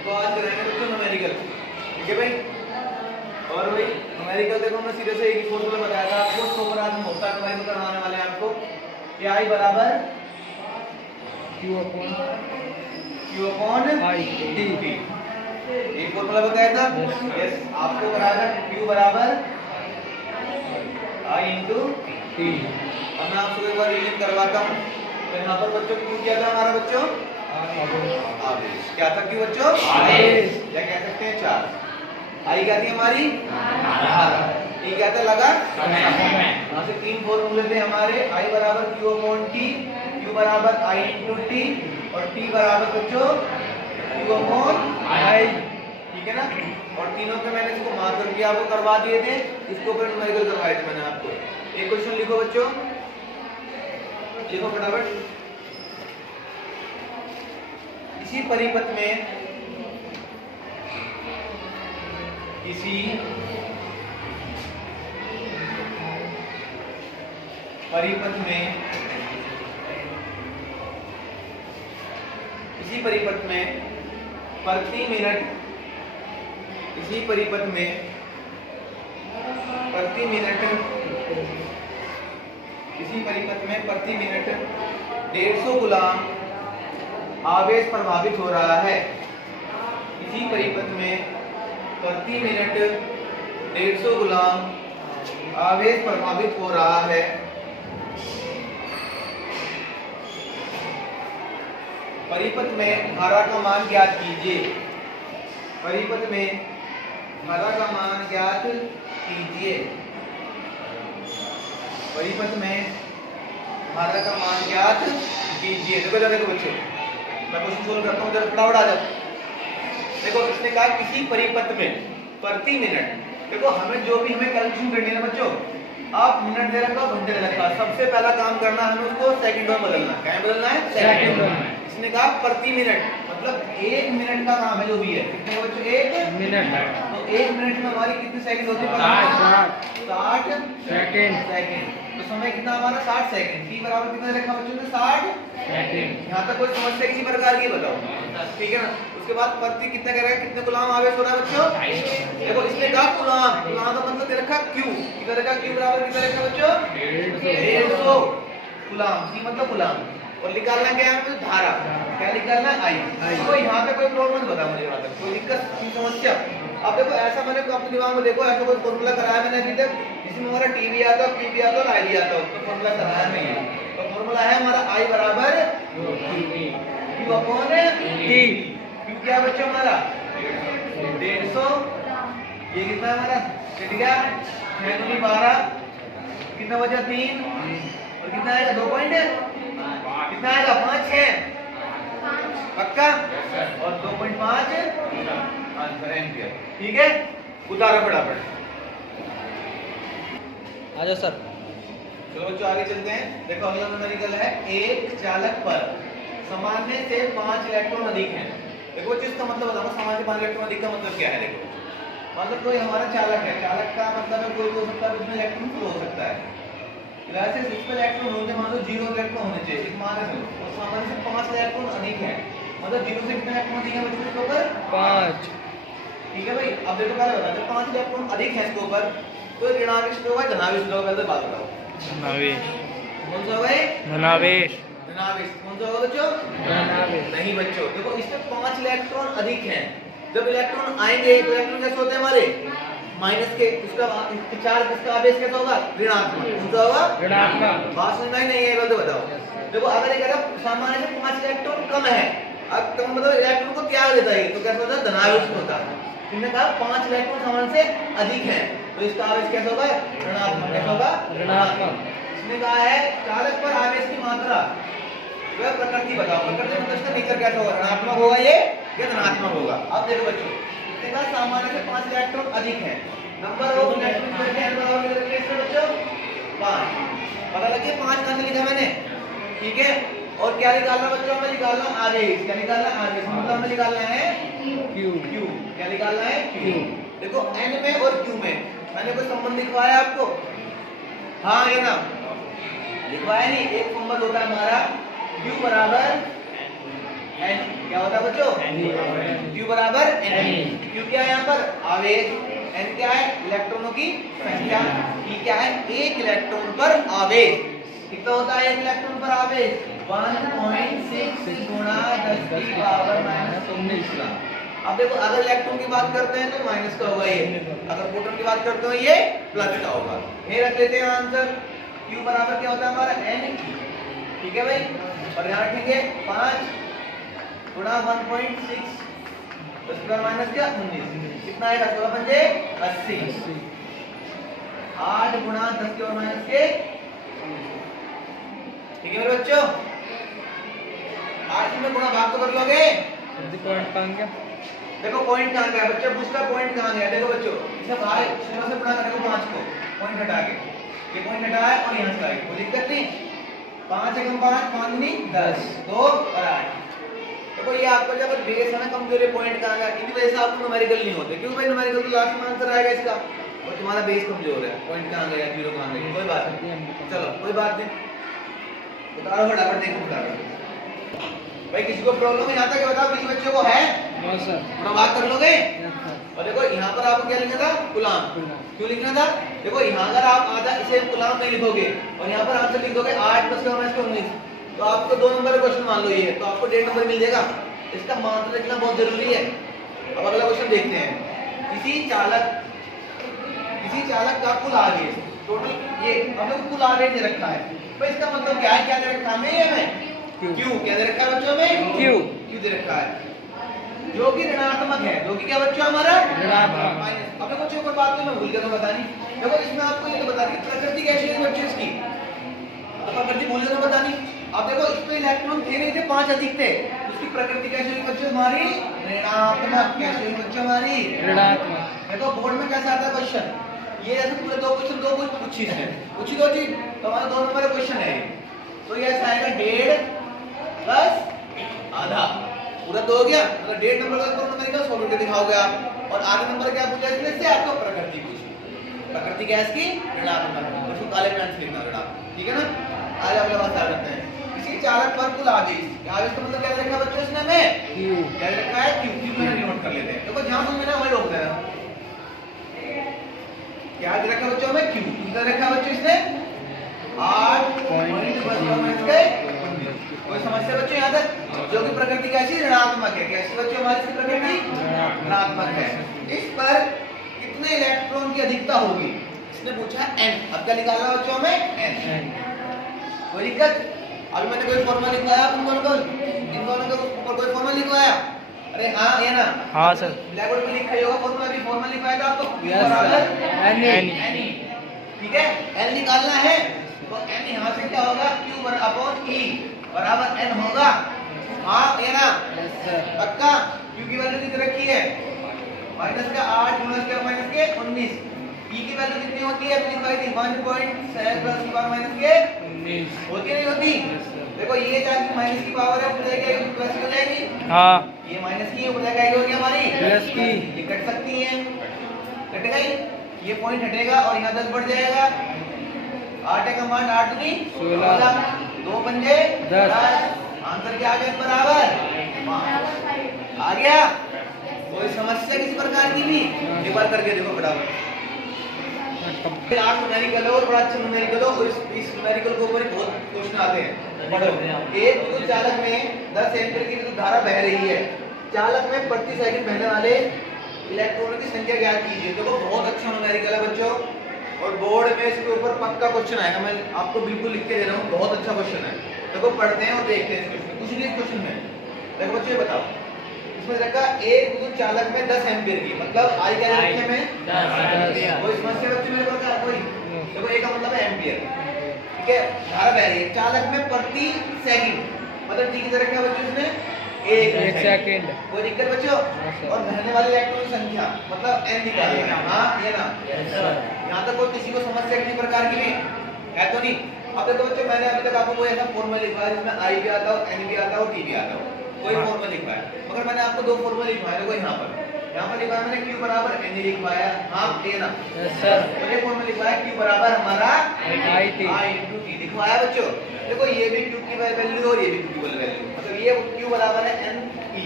देखो आज कराएंगे बच्चों न्यूमेरिकल, ठीक है भाई। और भाई न्यूमेरिकल देखो हमने सीधे से एक ही फॉर्मूला बताया था आपको, तो पर आज हम होता है न्यूमेरिकल करवाने वाले हैं आपको कि I बराबर Q अपॉन I T। एक फॉर्मूला बताया था, यस आपको कराया था Q बराबर I इंटू T। अब मैं आपको एक बार रीडिंग करवाता हूँ। तो यहाँ पर बच्चों Q क्या था हमारा बच्चों? आवेश। क्या था Q बच्चों? आवेश, या कह सकते हैं चार्ज। I क्या थी हमारी? धारा। T क्या था? लगा समय। यहाँ से तीन फॉर्मूले थे हमारे, I बराबर Q अपॉन T, Q बराबर I इंटू T और T बराबर बच्चों Q अपॉन I, ठीक है ना। और तीनों के मैंने इसको मार्क करके आपको करवा दिए थे, इसको फिर न्यूमेरिकल करवाए थे मैंने आपको। एक क्वेश्चन लिखो बच्चों, लिखो फटाफट। इसी परिपथ में इसी परिपथ में प्रति मिनट इसी परिपथ में प्रति मिनट 150 गुलाम आवेश प्रभावित हो रहा है। इसी परिपथ में प्रति मिनट 150 गुलाम आवेश प्रभावित हो रहा है। परिपथ में धारा का मान ज्ञात कीजिए। परिपथ में धारा का मान ज्ञात कीजिए। परिपथ में धारा का मान ज्ञात कीजिए। देखो बच्चों, मैं क्वेश्चन सोल्व करता हूँ, जरा फटाफट आ जाओ। देखो इसने कहा किसी परिपथ में प्रति मिनट, देखो हमें जो भी हमें कैलकुलेशन करनी है ना बच्चों, आप मिनट दे रखा घंटे दे रखा, सबसे पहला काम करना है हमें उसको सेकंड में बदलना है। क्या बदलना है? सेकंड में। इसने कहा प्रति मिनट, मतलब एक मिनट का काम है जो भी है। कितने बच्चों? एक मिनट। तो एक मिनट में हमारी कितने सेकंड होते हैं? 60 सेकंड। तो समय कितना हमारा? 60 सेकंड। T बराबर कितना रखा बच्चों ने? 60 सेकंड। यहाँ तक कोई समस्या किसी प्रकार की बताओ, ठीक है ना। उसके बाद प्रति कितना कह रहा है, कितने गुलाम आवेश हो रहा है बच्चों? देखो इसने कहा गुलाम, गुलाम का मतलब दे रखा Q, कितना रखा? Q बराबर कितना रखा बच्चों? 150 गुलाम। C मतलब गुलाम। और निकालना क्या है? धारा। क्या निकालना? I। तो यहाँ तक कोई प्रॉब्लम बता मुझे, यहाँ तक कोई दिक्कत समस्या? अब देखो ऐसा मैंने अपने दिमाग में देखो ऐसा कोई फॉर्मूला कराया मैंने अभी तक जिसमें हमारा T भी आता हो, Q भी आता हो, I भी आता हो, तो फॉर्मूला कराया नहीं है। तो फॉर्मूला है हमारा I बराबर Q अपॉन T। Q क्या बच्चों हमारा? 150। ये कितना है हमारा? ठीक है, 12 कितना बचा? 3 और कितना आएगा? 2 पॉइंट कितना आएगा? 5 है पक्का, और 2.5 आंसर एम्पियर। ठीक है, उतारो फटाफट। आ जाओ सर। चलो बच्चों आगे चलते हैं। देखो अगला न्यूमेरिकल है, एक चालक पर सामान्य से 5 इलेक्ट्रॉन अधिक हैं। देखो जिसका मतलब बताओ, सामान्य से 5 इलेक्ट्रॉन अधिक का मतलब क्या है? देखो मतलब कोई हमारा चालक है, चालक का मतलब है कोई हो सकता है उसमें इलेक्ट्रॉन फ्लो हो सकता है। वैसे इस पर इलेक्ट्रॉन होने मान लो 0 इलेक्ट्रॉन होने चाहिए, इस मान लो और सामान्य से 5 इलेक्ट्रॉन अधिक है, मतलब 0 से कितने इलेक्ट्रॉन अधिक है बच्चों इसके ऊपर? 5। ठीक है भाई, अब देखो पहले बता, जब 5 इलेक्ट्रॉन अधिक है इसके ऊपर तो ऋणावेश होगा धनावेश होगा? पहले बात बताओ। धनावेश। कौन सा होगा? धनावेश। धनावेश कौन सा होगा बच्चों? धनावेश। नहीं बच्चों, देखो इसमें 5 इलेक्ट्रॉन अधिक हैं, जब इलेक्ट्रॉन आएंगे तो इलेक्ट्रॉन कैसे होते हैं हमारे? माइनस के, उसका चार्ज इसका आवेश कैसा होगा? ऋणात्मक। कौन सा होगा? ऋणात्मक। बात समझ में नहीं है? तो बताओ। देखो अगर ये कह रहा सामान्य से 5 इलेक्ट्रॉन कम है, अब कम मतलब इलेक्ट्रॉन को त्याग देता है, तो कैसा होता है? धनावेश होता है। इन्होंने कहा 5 इलेक्ट्रॉन सामान्य से अधिक है, तो इसका आवेश कैसा होगा? ऋणात्मक। कैसा होगा? ऋणात्मक। इसने कहा है चालक पर आवेश की मात्रा वह प्रकृति बताओ, प्रकृति मतलब इसका नेचर कैसा होगा? ऋणात्मक होगा ये या धनात्मक होगा? अब देखो बच्चों, इसने कहा सामान्य से 5 इलेक्ट्रॉन अधिक है, नंबर ऑफ इलेक्ट्रॉन बच्चों 5। पता लगे 5 कहां से लिखा मैंने? ठीक है, और क्या निकालना बच्चों? हमें निकालना आवेश। क्या निकालना? आवेश। मतलब हमें निकालना है Q। क्या निकालना है? Q। देखो N में और Q में मैंने कोई संबंध लिखवाया आपको? हाँ ये ना लिखवाया नहीं। एक संबंध होता है हमारा Q बराबर N। क्या होता है बच्चों? Q बराबर n। Q क्या है यहाँ पर? आवेश। n क्या है? इलेक्ट्रॉनों की संख्या। E क्या है? एक इलेक्ट्रॉन पर आवेश। कितना होता है एक इलेक्ट्रॉन पर आवेश? 1.6 गुणा 10 की पावर -19। अब देखो अगर इलेक्ट्रॉन की बात करते हैं तो माइनस का होगा ये, अगर प्रोटॉन की बात करते हो ये प्लस का होगा। ये रख लेते हैं आंसर। Q बराबर क्या होता है हमारा? n। ठीक है भाई, और यहाँ रखेंगे 5 गुणा 1.6 10 माइनस क्या 19, कितना आएगा? 16 पंजे 80। 8 गुणा 10 के और माइनस के। ठीक है मेरे बच्चों, 8 में गुणा भाग तो कर लोगे। पॉइंट कहाँ गया? देखो पॉइंट कहाँ गया बच्चा? पूछता पॉइंट कहाँ गया? देखो बच्चों इसे भाग शून्य से गुणा करने को 5 को पॉइंट हटा के, ये पॉइंट हटाया और यहाँ से आएगा, कोई दिक्कत नहीं। 5 एकम 5 5 नहीं 10 2 और 8। देखो ये आपका जब बेस है ना कमजोर, पॉइंट कहाँ गया? इसी वजह से आपको न्यूमेरिकल नहीं होते, क्यों भाई? न्यूमेरिकल तो लास्ट में आंसर आएगा इसका, और तुम्हारा बेस कमजोर है, पॉइंट कहाँ गया, जीरो कहाँ गया, कोई बात नहीं। चलो कोई बात नहीं, उतारो फटाफट, देखो फटाफट। भाई किसी को प्रॉब्लम है यहाँ तक बताओ, किसी बच्चे को है? थोड़ा बात कर लोगे। और देखो यहाँ पर आपको क्या लिखना था? गुलाम। क्यों लिखना था? देखो यहाँ अगर आप आधा इसे गुलाम नहीं लिखोगे और यहाँ पर आंसर लिख दोगे 8 + 19, तो आपको 2 नंबर का क्वेश्चन मान लो ये है, तो आपको 1.5 नंबर मिल जाएगा। इसका मान लिखना बहुत जरूरी है। अब अगला क्वेश्चन देखते हैं। किसी चालक का कुल आवेश टोटल, ये हमने कुल आवेश दे रखा है, तो इसका मतलब क्या है? क्या दे रखा है? क्यों क्या दे रखा है बच्चों में? क्यों दे रखा है, जो कि ऋणात्मक है, जो कि क्या बच्चों हमारा ऋणात्मक माइनस। अब देखो बच्चों ऊपर बात तो मैं भूल गया तो बतानी। देखो इसमें आपको ये तो बता दी प्रकृति कैसी है बच्चों इसकी, प्रकृति भूल गया तो बतानी। अब देखो इस पे इलेक्ट्रॉन थे नहीं थे, 5 अधिक थे, उसकी प्रकृति कैसी हुई बच्चों हमारी? ऋणात्मक। कैसी हुई बच्चों हमारी? ऋणात्मक। देखो बोर्ड में कैसा आता है क्वेश्चन, ये ऐसे पूरे 2 क्वेश्चन 2 कुछ पूछी है, पूछी 2 चीज, तो हमारा 2 नंबर का क्वेश्चन है, तो ये ऐसा आएगा 1.5 प्लस आधा, पूरा 2 हो गया, मतलब 1.5 नंबर का नंबर का सॉल्व दिखाओगे आप। और आधे नंबर क्या पूछा इसमें से? आपको प्रकृति पूछी, प्रकृति गैस की ऋणात्मक, उसको काले पेन से लिखना ऋणात्मक। ठीक है ना? आज अगला बात आ जाते हैं। किसी चालक पर कुल आवेश, आवेश का मतलब क्या रखा है बच्चों इसने? में क्या रखा है? Q में नोट कर लेते हैं। देखो जहां समझना वही रोक देना। क्या दे रखा है बच्चों में? Q कितना रखा है बच्चों इसने? 8.5। कोई समस्या बच्चों यहाँ तक? जो कि प्रकृति कैसी? ऋणात्मक है। कैसी बच्चों हमारी प्रकृति? ऋणात्मक है। इस पर कितने इलेक्ट्रॉन की अधिकता होगी? इसने पूछा n। अब क्या निकालना बच्चों में? n। कोई दिक्कत? अभी मैंने कोई फॉर्मूला लिखवाया इन दोनों के ऊपर कोई फॉर्मूला लिखवाया? अरे हाँ ये ना, हाँ सर, ब्लैक बोर्ड पे लिखा ही होगा फॉर्मूला, भी फॉर्मूला लिखवाया था आपको। Q बराबर n। ठीक है, n निकालना है तो n यहाँ से क्या होगा? Q अपॉन E बराबर n होगा। हाँ ये ना पक्का? Q की वैल्यू कितनी रखी है? माइनस का 8 गुणा के माइनस के 19। E की वैल्यू कितनी होती है? अपनी लिखवाई थी 1.7 + 10 माइनस के 19 होती नहीं होती? देखो ये चाहे माइनस की पावर है, ऊपर जाएगी प्लस की हो जाएगी। हाँ ये माइनस की है, ऊपर जाएगी होगी हमारी प्लस की। ये कट सकती है, कट गई, ये पॉइंट हटेगा और यहाँ 10 बढ़ जाएगा। 8 का मान 8 दूनी 16, 2 पंजे 10। आंसर क्या आ गया बराबर? आ गया? कोई समस्या किसी प्रकार की भी? एक बार करके देखो फटाफट। आप न्यूमेरिकल हो, बड़ा अच्छा न्यूमेरिकल हो, और इस न्यूमेरिकल के ऊपर बहुत क्वेश्चन आते हैं। पढ़ो। एक विद्युत चालक में 10 एम्पीयर की विद्युत धारा बह रही है। चालक में प्रति सेकंड बहने वाले इलेक्ट्रॉनों की संख्या ज्ञात कीजिए। देखो बहुत अच्छा न्यूमेरिकल है बच्चों, और बोर्ड में इसके ऊपर पक्का क्वेश्चन आएगा। मैं आपको बिल्कुल लिख के दे रहा हूँ, बहुत अच्छा क्वेश्चन है। देखो पढ़ते हैं और देखते हैं इसमें कुछ नहीं क्वेश्चन में। देखो बच्चे बताओ, इसमें रखा एक विद्युत चालक में 10 एम्पीयर की, मतलब आई क्या रखे में 10। कोई समस्या बच्चे मेरे को क्या कोई? देखो ए का मतलब है एम्पीयर। ठीक है, धारा बह रही है चालक में प्रति सेकंड, मतलब ठीक है रखा बच्चों इसने 1 सेकंड। कोई दिक्कत बच्चों? और बहने वाले इलेक्ट्रॉन की संख्या मतलब n निकालना। हाँ ये ना, यहाँ तक कोई किसी को समस्या किसी प्रकार की भी है तो नहीं? अब देखो बच्चों मैंने अभी तक आपको कोई ऐसा फॉर्मूला लिखवाया जिसमें I भी आता हो, n भी आता हो, t भी आता हो, कोई फॉर्मूला लिखवाया, मगर मैंने आपको 2 फॉर्मूला लिखवाए। देखो यहाँ पर लिखवाया मैंने Q बराबर n लिखवाया। हाँ ये ना सर, ये फॉर्मूला लिखवाया Q बराबर हमारा I × t लिखवाया बच्चों। देखो ये भी Q की वैल्यू और ये भी Q की वैल्यू, मतलब ये Q बराबर है n E।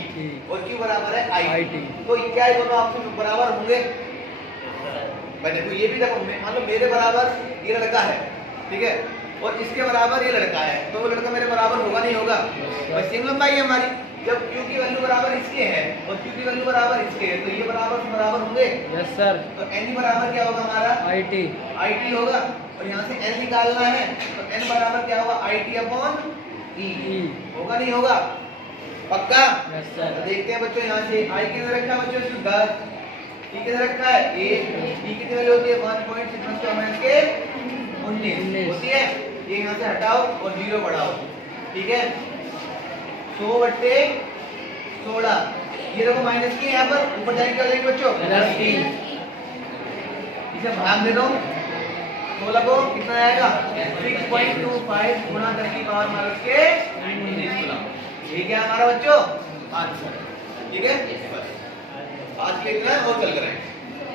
और Q बराबर है IT। IT। तो ये क्या है, दोनों आपस में बराबर होंगे। भाई देखो ये भी देखो, मान लो मेरे बराबर ये लड़का है, ठीक है, और इसके बराबर ये लड़का है, तो वो लड़का मेरे बराबर होगा नहीं होगा? भाई सेम लंबाई है हमारी। जब Q की वैल्यू बराबर इसके है और Q की वैल्यू बराबर इसके है, तो ये बराबर होंगे। Yes sir. तो n बराबर क्या होगा हमारा? IT। IT होगा। और यहाँ से n निकालना है, तो n बराबर क्या होगा? IT upon E। होगा नहीं होगा? पक्का? Yes sir. तो देखते हैं बच्चों, यहाँ से I किधर रखा है बच्चों? 10। E किधर रखा है? 1। E कितनी वैल्यू होती है? 1.6 के 19 होती है। ये यहाँ से हटाओ और 0 बढ़ाओ, ठीक है। 100/16। ये देखो माइनस की है, यहाँ पर ऊपर जाने क्या हो जाएगी बच्चों? प्लस की। इसे भाग दे दो, 16 को कितना आएगा? 6.25 गुणा 10⁻⁻⁻⁰ कूलम। ठीक है हमारा बच्चों आंसर, ठीक है। बस आज के इतना और चल कर आएंगे।